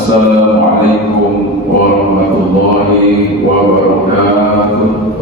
Assalamualaikum warahmatullahi wabarakatuh.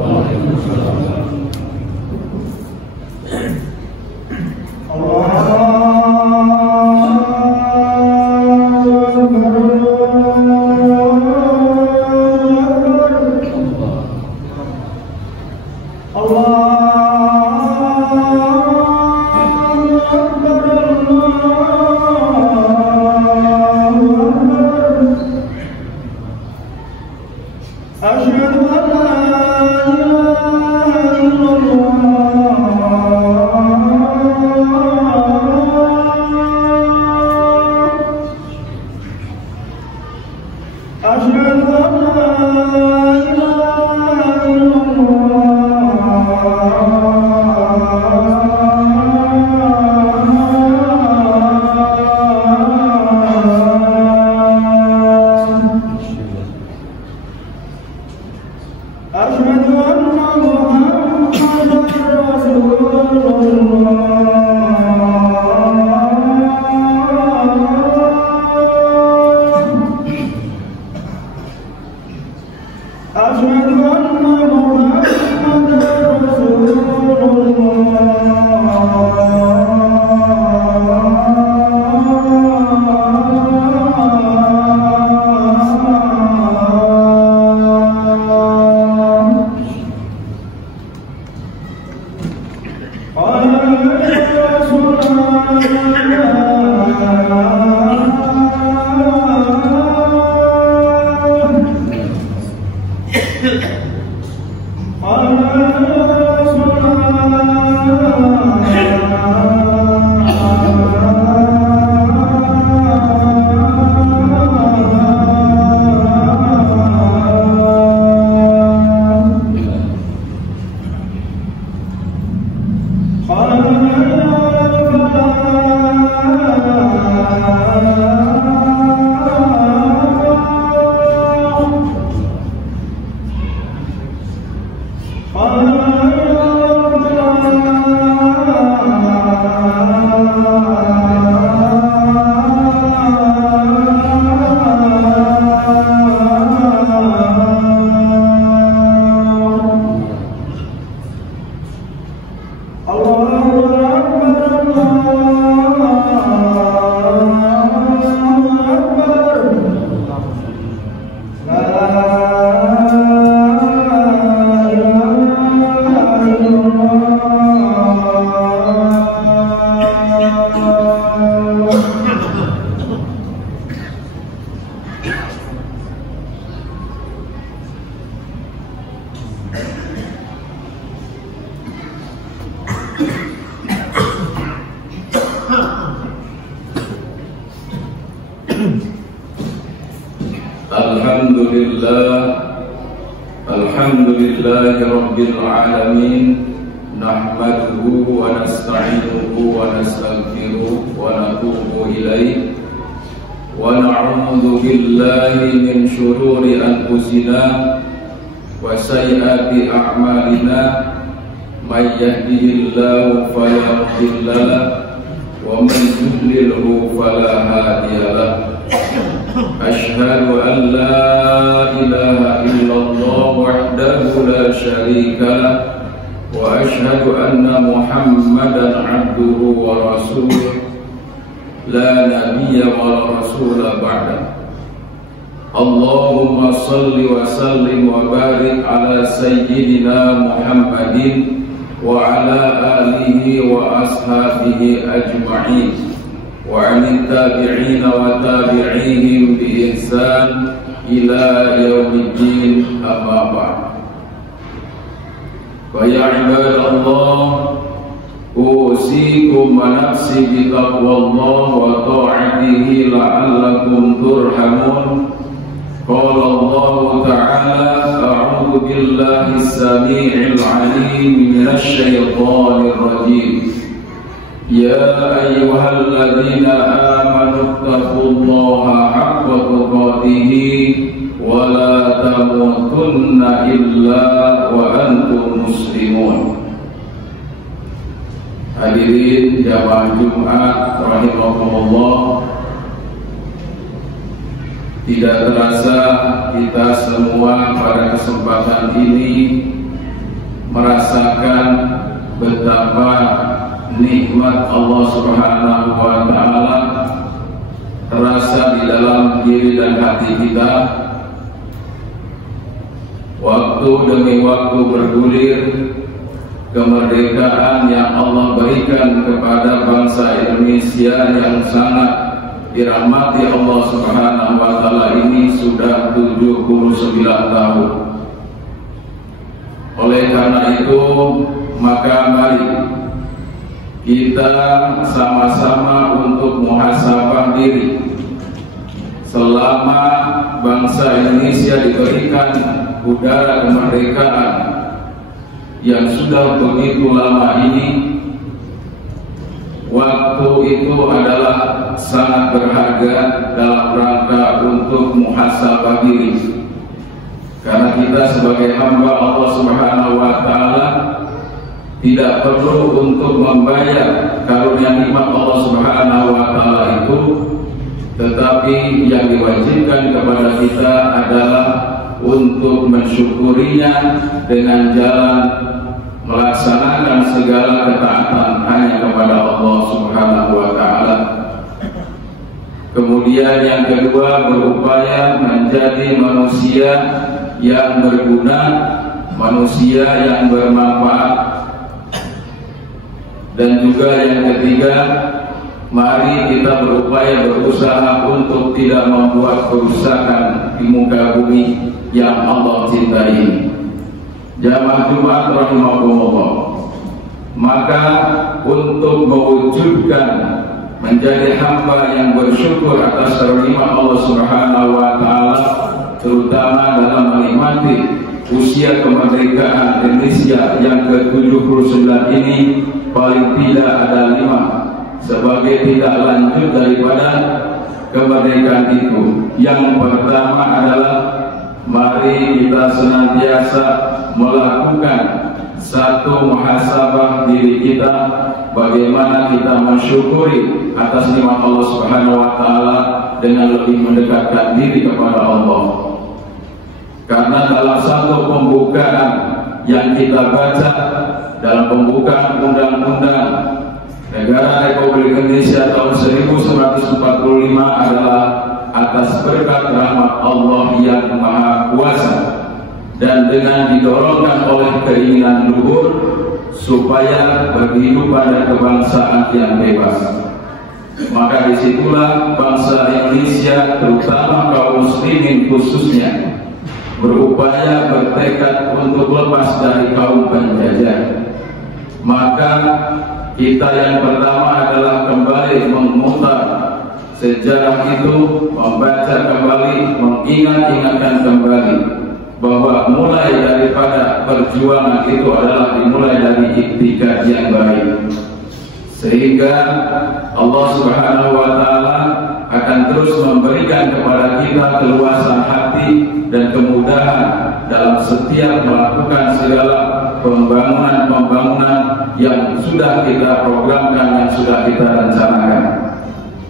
Alhamdulillahi Rabbil Alamin. Nahmaduhu wa nasta'inuhu wa nastaghfiruh wa natubu ilaih wa na'udzu billahi min syururi anfusina wa sayyiati a'malina. May yahdihillahu fala mudilla lahu wa man yudlilhu fala hadiya lahu. Ashhadu an la ilaha illallah wahdahu la syarika lah wa ashhadu anna Muhammadan abduhu wa rasuluh la nabiyya wa la rasula ba'da. Allahumma salli wa sallim wa barik ala sayyidina Muhammadin wa ala alihi wa ashabihi ajma'in wa 'anil tabi'ina wa tabi'ihim bi ihsan ila yaumiddin, amma ba'd. Fa ya ibadallah, usikum wa nafsi bi taqwallah wa ta'atihi la'allakum turhamun. Qala Allah ta'ala, a'udzu billahi as-sami'il 'alim minasy syaithanir rajim. Ya ayyuhalladzina amanu taqullaha haqqa tuqatih wa la tamutunna illa wa antum muslimun. Hadirin jamaah Jumat rahimakumullah, Tidak terasa kita semua pada kesempatan ini merasakan betapa nikmat Allah Subhanahu wa Ta'ala terasa di dalam diri dan hati kita. Waktu demi waktu bergulir, kemerdekaan yang Allah berikan kepada bangsa Indonesia yang sangat dirahmati Allah Subhanahu wa Ta'ala ini sudah 79 tahun. Oleh karena itu, maka mari kita sama-sama untuk muhasabah diri. Selama bangsa Indonesia diberikan udara kemerdekaan yang sudah begitu lama ini, waktu itu adalah sangat berharga dalam rangka untuk muhasabah diri. Karena kita sebagai hamba Allah Subhanahu wa Ta'ala tidak perlu untuk membayar karunia nikmat Allah Subhanahu wa Ta'ala itu, tetapi yang diwajibkan kepada kita adalah untuk mensyukurinya dengan jalan melaksanakan segala ketaatan hanya kepada Allah Subhanahu wa Ta'ala. Kemudian yang kedua, berupaya menjadi manusia yang berguna, manusia yang bermanfaat. Dan juga yang ketiga, mari kita berupaya berusaha untuk tidak membuat kerusakan di muka bumi yang Allah cintai. Jamaah Jumat rahimakumullah. Maka untuk mewujudkan menjadi hamba yang bersyukur atas nikmat Allah Subhanahu wa Ta'ala, terutama dalam menikmati usia kemerdekaan Indonesia yang ke-79 ini, paling tidak ada 5 sebagai tindak lanjut daripada kemerdekaan itu. Yang pertama adalah mari kita senantiasa melakukan satu muhasabah diri kita, bagaimana kita mensyukuri atas nikmat Allah Subhanahu wa Ta'ala dengan lebih mendekatkan diri kepada Allah. Karena dalam satu pembukaan yang kita baca, dalam pembukaan Undang-Undang Negara Republik Indonesia tahun 1945 adalah atas berkat rahmat Allah yang Maha Kuasa, dan dengan didorongkan oleh keinginan luhur supaya berkehidupan dan kebangsaan yang bebas. Maka disitulah bangsa Indonesia, terutama kaum muslimin khususnya, berupaya bertekad untuk lepas dari kaum penjajah. Maka kita yang pertama adalah kembali memutar sejarah itu, membaca kembali, mengingat-ingatkan kembali bahwa mulai daripada perjuangan itu adalah dimulai dari iktikad yang baik, sehingga Allah Subhanahu wa Ta'ala akan terus memberikan kepada kita keluasan hati dan kemudahan dalam setiap melakukan segala pembangunan yang sudah kita programkan, yang sudah kita rencanakan.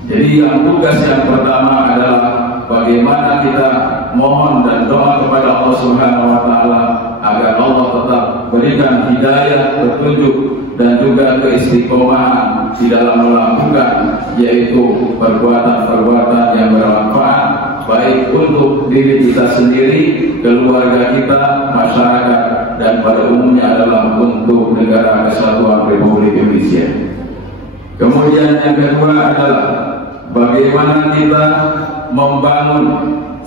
Jadi yang tugas yang pertama adalah bagaimana kita mohon dan doa kepada Allah Subhanahu wa Ta'ala agar Allah tetap berikan hidayah, petunjuk dan juga keistiqomahan di dalam melakukan, yaitu perbuatan-perbuatan yang bermanfaat baik untuk diri kita sendiri, keluarga kita, masyarakat, dan pada umumnya adalah untuk negara kesatuan Republik Indonesia. Kemudian yang kedua adalah bagaimana kita membangun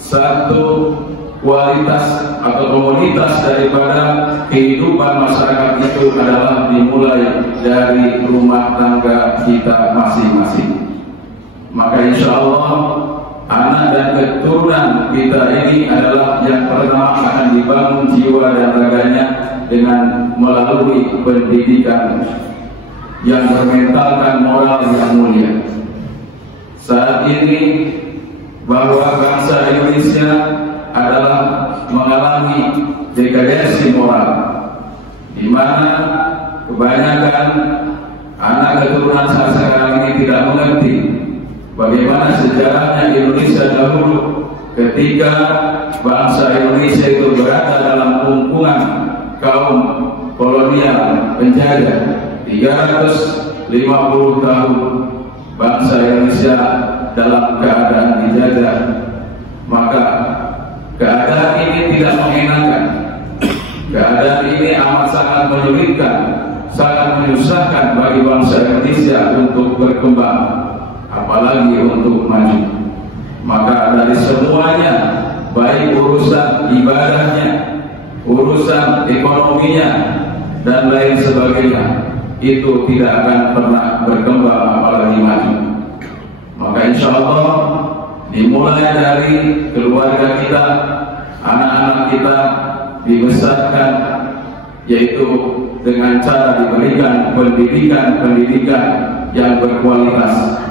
satu kualitas atau komunitas daripada kehidupan masyarakat itu adalah dimulai dari rumah tangga kita masing-masing. Maka insya Allah anak dan keturunan kita ini adalah yang pertama akan dibangun jiwa dan raganya dengan melalui pendidikan yang bermentalkan moral yang mulia. Saat ini bahwa bangsa Indonesia adalah mengalami degradasi moral, di mana kebanyakan anak keturunan saat sekarang ini tidak mengerti bagaimana sejarahnya Indonesia dahulu ketika bangsa Indonesia itu berada dalam kungkungan kaum kolonial penjajah 350 tahun bangsa Indonesia dalam keadaan dijajah, maka keadaan ini tidak mengenakan. Keadaan ini amat sangat menyulitkan, sangat menyusahkan bagi bangsa Indonesia untuk berkembang, apalagi untuk maju. Maka dari semuanya, baik urusan ibadahnya, urusan ekonominya, dan lain sebagainya, itu tidak akan pernah berkembang apalagi maju. Maka insya Allah dimulai dari keluarga kita, anak-anak kita dibesarkan, yaitu dengan cara diberikan pendidikan yang berkualitas.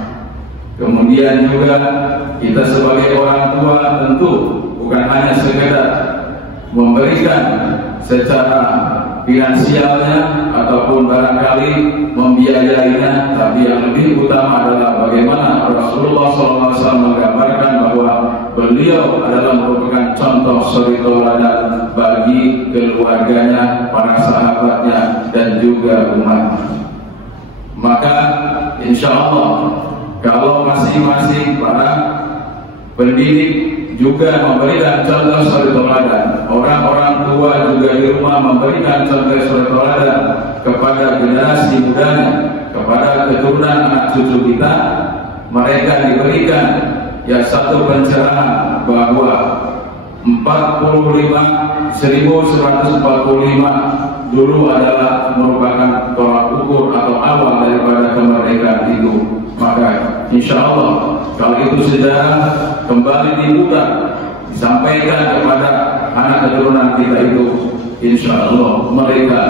Kemudian juga kita sebagai orang tua tentu bukan hanya sekedar memberikan secara finansialnya ataupun barangkali membiayainya, tapi yang lebih utama adalah bagaimana Rasulullah SAW menggambarkan bahwa beliau adalah merupakan contoh suri tauladan bagi keluarganya, para sahabatnya, dan juga umat. Maka insya Allah kalau masing-masing para pendidik juga memberikan contoh suri tauladan, orang-orang tua juga di rumah memberikan contoh suri tauladan kepada generasi mudanya, kepada keturunan anak cucu kita, mereka diberikan ya satu pencerahan bahwa 1145 dulu adalah merupakan tolak ukur atau awal daripada kemerdekaan itu. Maka insya Allah kalau itu sejarah kembali dibuka, disampaikan kepada anak keturunan kita itu, insya Allah mereka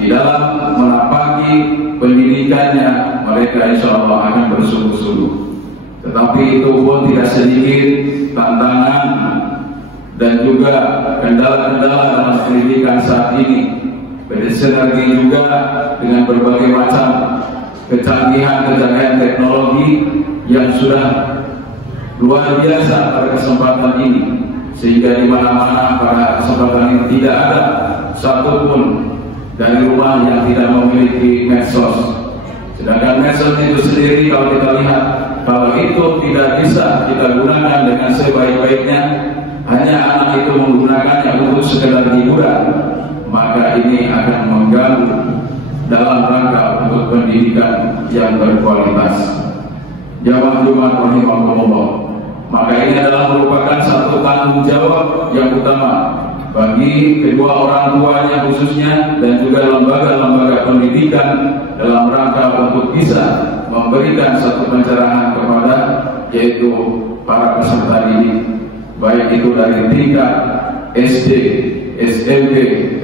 di dalam menapaki pendidikannya, mereka insya Allah akan bersungguh-sungguh. Tetapi itu pun tidak sedikit tantangan dan juga kendala-kendala dalam pendidikan saat ini. Bersinergi juga dengan berbagai macam kecanggihan teknologi yang sudah luar biasa pada kesempatan ini, sehingga di mana-mana pada kesempatan ini tidak ada satupun dari rumah yang tidak memiliki medsos. Sedangkan medsos itu sendiri kalau kita lihat, kalau itu tidak bisa kita gunakan dengan sebaik-baiknya, hanya anak itu menggunakannya untuk sekedar hiburan, maka ini akan mengganggu dalam rangka untuk pendidikan yang berkualitas. Jamaah Jumat rahimahumullah, maka ini adalah merupakan satu tanggung jawab yang utama bagi kedua orang tuanya khususnya, dan juga lembaga-lembaga pendidikan dalam rangka untuk bisa memberikan satu pencerahan kepada yaitu para peserta didik, baik itu dari tingkat SD, SMP,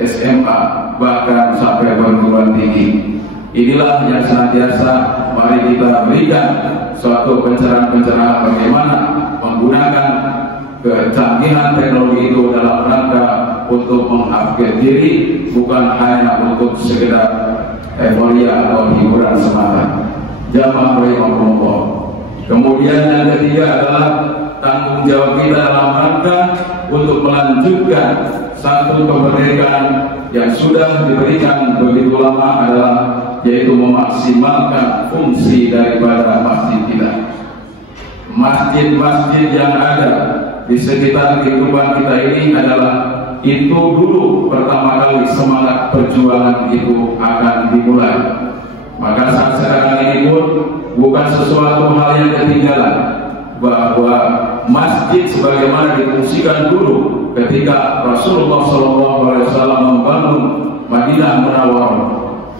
SMA, bahkan sampai perguruan tinggi. Inilah yang senantiasa mari kita berikan suatu pencerahan-pencerahan bagaimana menggunakan kecanggihan teknologi itu dalam rangka untuk mengupgrade diri, bukan hanya untuk sekedar euforia atau hiburan semata. Jamaah rahimahumullah. Kemudian yang ketiga adalah tanggung jawab kita dalam rangka untuk melanjutkan satu kemerdekaan yang sudah diberikan begitu lama, adalah yaitu memaksimalkan fungsi daripada masjid kita. Masjid-masjid yang ada di sekitar kehidupan kita ini adalah itu dulu pertama kali semangat perjuangan itu akan dimulai. Maka saat sekarang ini pun bukan sesuatu hal yang ketinggalan, bahwa masjid sebagaimana difungsikan dulu ketika Rasulullah SAW membangun Madinah Munawwarah,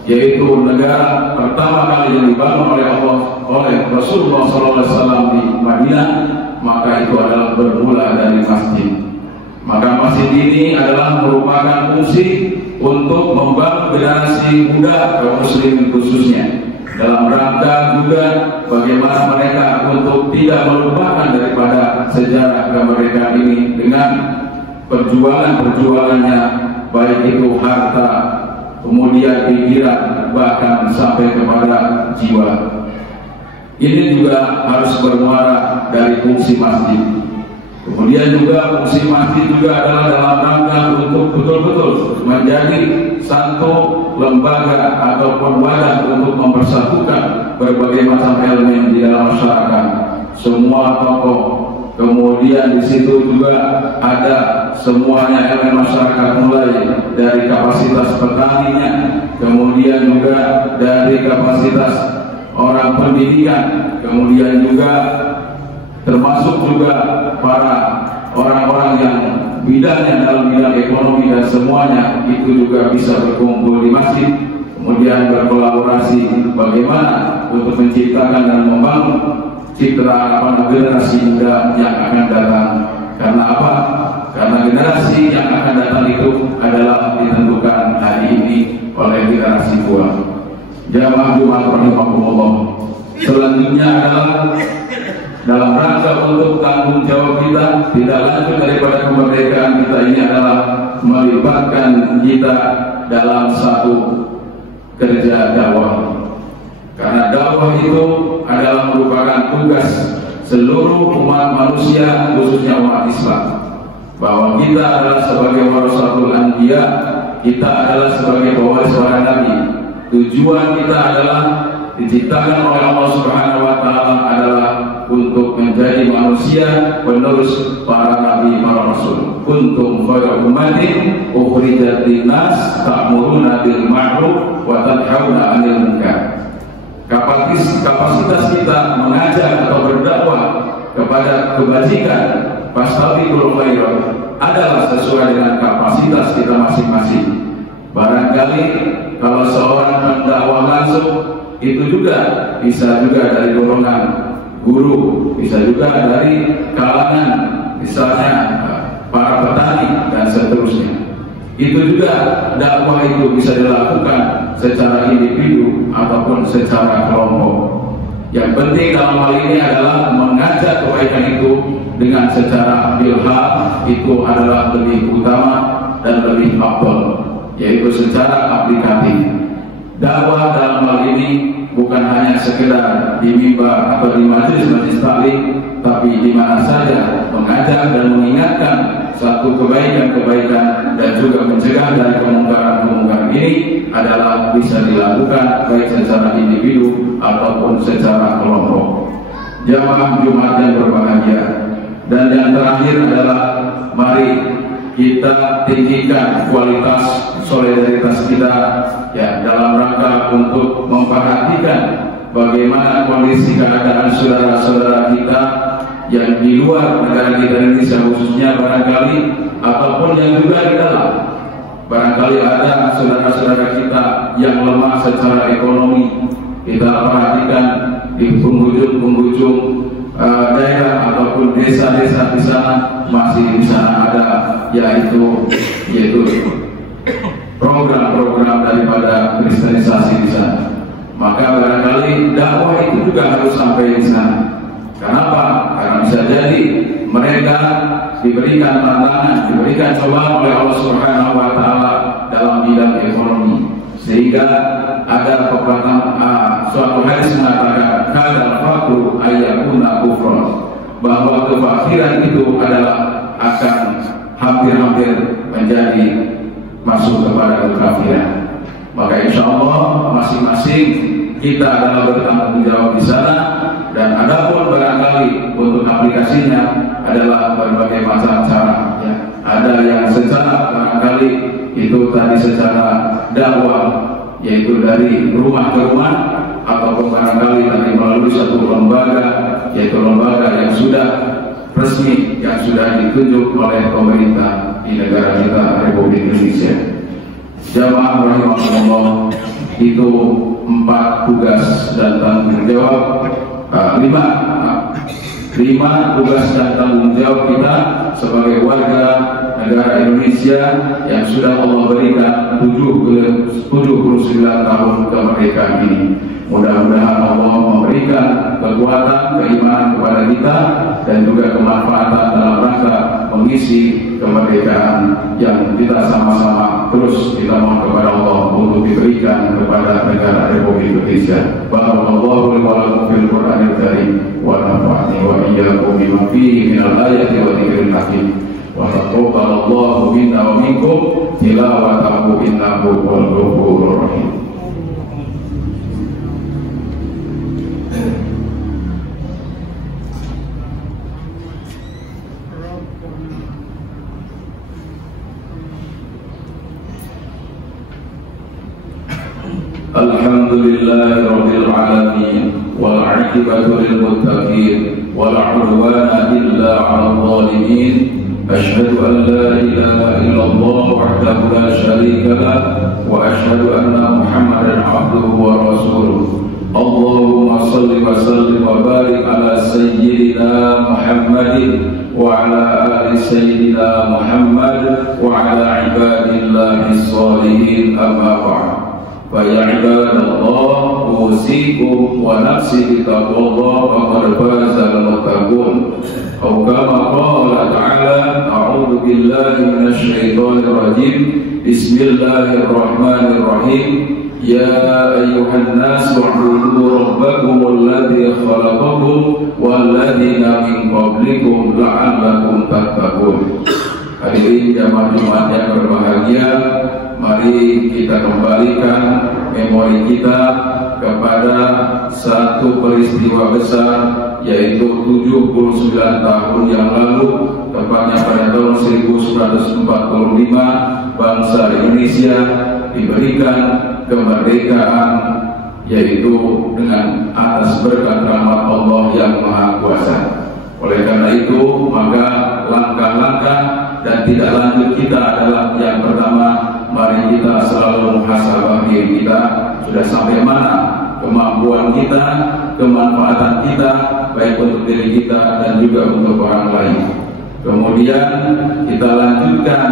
yaitu negara pertama kali yang dibangun oleh Rasulullah SAW di Madinah, maka itu adalah bermula dari masjid. Maka masjid ini adalah merupakan fungsi untuk membangun generasi muda kaum muslimin khususnya, dalam rangka juga bagaimana mereka untuk tidak melupakan daripada sejarah kemerdekaan ini dengan perjuangannya, baik itu harta, kemudian pikiran, bahkan sampai kepada jiwa. Ini juga harus bermuara dari fungsi masjid. Kemudian juga fungsi masjid juga adalah dalam rangka untuk betul-betul menjadi satu lembaga ataupun wadah untuk mempersatukan berbagai macam elemen di dalam masyarakat, semua tokoh. Kemudian di situ juga ada semuanya elemen masyarakat, mulai dari kapasitas petaninya, kemudian juga dari kapasitas orang pendidikan, kemudian juga termasuk juga para orang-orang yang bidangnya dalam bidang ekonomi, dan semuanya itu juga bisa berkumpul di masjid, kemudian berkolaborasi bagaimana untuk menciptakan dan membangun citra generasi muda yang akan datang. Karena apa? Karena generasi yang akan datang itu adalah ditentukan hari ini oleh generasi tua. Jamaah Jumat rahimakumullah. Selanjutnya adalah dalam rangka untuk tanggung jawab kita tidak lanjut daripada kemerdekaan kita ini adalah melibatkan kita dalam satu kerja dakwah. Karena dakwah itu adalah merupakan tugas seluruh umat manusia, khususnya umat Islam. Bahwa kita adalah sebagai warasatul anbiya, kita adalah sebagai pewaris para nabi. Tujuan kita adalah diciptakan oleh Allah Subhanahu wa taala adalah untuk menjadi manusia penerus para nabi, para rasul. Kuntum khairu ummatin ukhrijat linnas ta'muruna bil ma'ruf wa tanhauna 'anil munkar. Kapasitas kita mengajak atau berdakwah kepada kebajikan, fastabiqul khairat, adalah sesuai dengan kapasitas kita masing-masing. Barangkali kalau seorang mendakwah langsung itu juga bisa juga dari dorongan guru, bisa juga dari kalangan misalnya para petani dan seterusnya. Itu juga dakwah itu bisa dilakukan secara individu ataupun secara kelompok. Yang penting dalam hal ini adalah mengajak kebaikan itu dengan secara ilham, itu adalah lebih utama dan lebih afdal, yaitu secara aplikatif. Dakwah dalam hal ini bukan hanya sekedar di mimbar atau di majelis taklim, tapi di mana saja mengajak dan mengingatkan satu kebaikan-kebaikan dan juga mencegah dari kemungkaran-kemungkaran ini adalah bisa dilakukan baik secara individu ataupun secara kelompok. Jamaah Jumat yang berbahagia, dan yang terakhir adalah mari kita tinggikan kualitas solidaritas kita ya, dalam rangka untuk memperhatikan bagaimana kondisi keadaan saudara-saudara kita yang di luar negara kita Indonesia khususnya barangkali, ataupun yang juga di dalam. Barangkali ada saudara-saudara kita yang lemah secara ekonomi. Kita perhatikan di penghujung-penghujung daerah ataupun desa-desa di sana, masih di sana ada yaitu program-program daripada kristenisasi di sana. Maka barangkali dakwah itu juga harus sampai di sana. Kenapa? Karena bisa jadi mereka diberikan tantangan, diberikan cobaan oleh Allah Subhanahu wa taala dalam bidang ekonomi. Sehingga ada pepatah suatu hadis mengatakan kadal fakru ayyakuna kufron, bahwa kefakiran itu adalah akan hampir-hampir menjadi masuk kepada kekafiran. Maka insya Allah masing-masing kita adalah bertanggung jawab di sana. Dan adapun barangkali untuk aplikasinya adalah berbagai macam cara ya. Ada yang secara barangkali itu tadi secara dakwah, yaitu dari rumah ke rumah, ataupun barangkali tadi melalui satu lembaga, yaitu lembaga yang sudah resmi, yang sudah ditunjuk oleh pemerintah di negara kita Republik Indonesia. Jamaah rahimahullah, itu 4 tugas dan tanggung jawab. 5 tugas dan tanggung jawab kita sebagai warga negara Indonesia yang sudah Allah berikan 79 tahun kemerdekaan ini. Mudah-mudahan Allah memberikan kekuatan, keimanan kepada kita dan juga kemanfaatan dalam rangka mengisi kemerdekaan yang kita sama-sama terus kita mohon kepada Allah untuk diberikan kepada negara Republik Indonesia. Barakallahu li wa lakum fil Qur'anil karim wa nafa'ani wa iyyakum bima fihi minal ayati wa dzikril hakim. Wa taqabbalallahu minna wa minkum tilawatahu innahu huwal ghafurur rahim. Alhamdulillahi rabbil alamin wal 'aqibatu lil muttaqin wala 'udwana illa 'alal zalimin. Asyhadu an la ilaha illallah wahdahu la syarika lah wa asyhadu anna Muhammadan 'abduhu wa rasuluh. Allahumma shalli wa sallim wa barik ala sayyidina Muhammadin wa ala ali sayyidina Muhammad wa ala ibadillahi sholihin, amma ba'd. Fa ya ibadallah, usikum wa nafsi bitaqwallah faqad faza al-muttaqun. Aw kama qala ta'ala, a'udzu billahi minasy syaithanir rajim. Bismillahirrahmanirrahim. Ya ayyuhan nasu u'budu rabbakumul ladzi khalaqakum wal ladzina min qablikum la'allakum tattaqun. Hadirin jamaah Jumat yang berbahagia, mari kita kembalikan memori kita kepada satu peristiwa besar, yaitu 79 tahun yang lalu, tepatnya pada tahun 1945, bangsa Indonesia diberikan kemerdekaan, yaitu dengan atas berkat rahmat Allah yang Maha Kuasa. Oleh karena itu, maka langkah-langkah dan tidak lanjut kita adalah yang pertama, mari kita selalu muhasabah diri kita, sudah sampai mana kemampuan kita, kemanfaatan kita, baik untuk diri kita dan juga untuk orang lain. Kemudian kita lanjutkan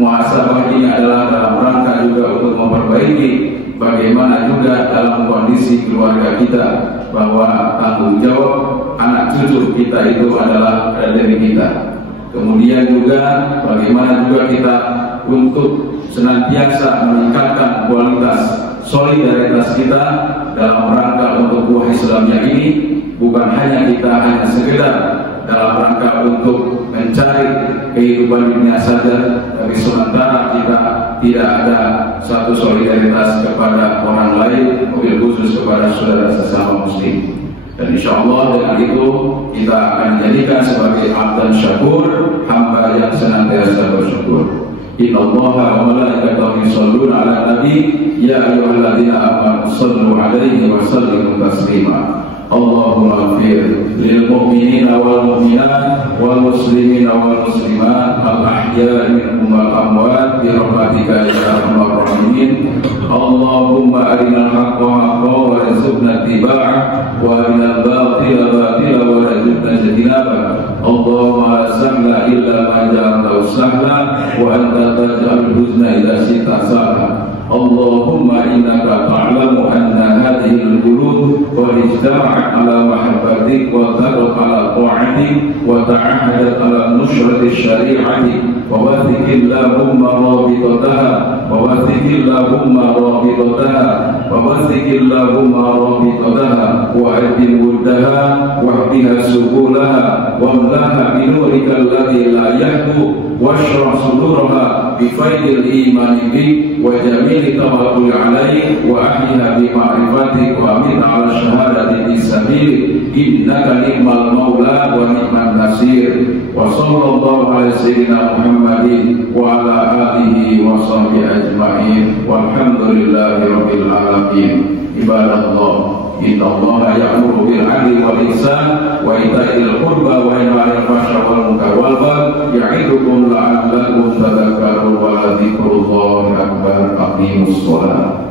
muhasabah ini adalah dalam rangka juga untuk memperbaiki bagaimana juga dalam kondisi keluarga kita, bahwa tanggung jawab anak cucu kita itu adalah dari kita. Kemudian juga bagaimana juga kita untuk senantiasa meningkatkan kualitas solidaritas kita dalam rangka untuk buah Islamnya ini, bukan hanya sekedar dalam rangka untuk mencari kehidupan dunia saja, tapi sementara kita tidak ada satu solidaritas kepada orang lain, mobil khusus kepada saudara sesama muslim. Dan insya Allah dengan itu kita akan jadikan sebagai abdan syakur, hamba yang senantiasa bersyukur. Innallaha wa malaikatahu yusholluna 'alan nabi ya ayyuhalladzina amanu shallu 'alaihi wa sallimu taslima. Allahumma ighfir lil mu'minina wal mu'minat wal muslimina wal muslimat al ahya'i minhum wal amwat bi rahmatika ya arhamar rahimin. Allahumma arinal haqqa haqqan warzuqna ittiba'ah wa arinal batila batila warzuqna ijtinabah. Allahumma la sahla illa ma ja'altahu sahla wa anta taj'alul huzna idza syi'ta sahla. Allahumma innaka ta'lamu anna hadhihi al-qulub qad ijtama'at ala mahabbatik wa taqat ala ta'atik wa ta'ahadat ala nusrati syari'atik wa wathik Allahumma rabitataha wa wathik Allahumma rabitataha wa wathik Allahumma rabitataha wa adim wuddaha wa hdiha subulaha wa amlaha binurika alladhi la yahdu wa shrah suduraha bi faidil imani bik wa jamil tawakkul alaik wa ahliha bi ma'rifatik wa amin ala syahadati fi sabilik innaka ni'mal maula wa ni'man nasir. Wa sallallahu ala sayyidina Muhammadin wa ala alihi wa sahbihi ajma'in walhamdulillahi rabbil alamin. Ibadallah, innallaha ya'muru bil 'adli wal ihsan wa ita'il qurba wa yanha 'anil fahsya'i wal munkari wal baghi ya'idukum la'allakum tadhakkarun wa la dzikrullahi akbar. Aqimus shalah.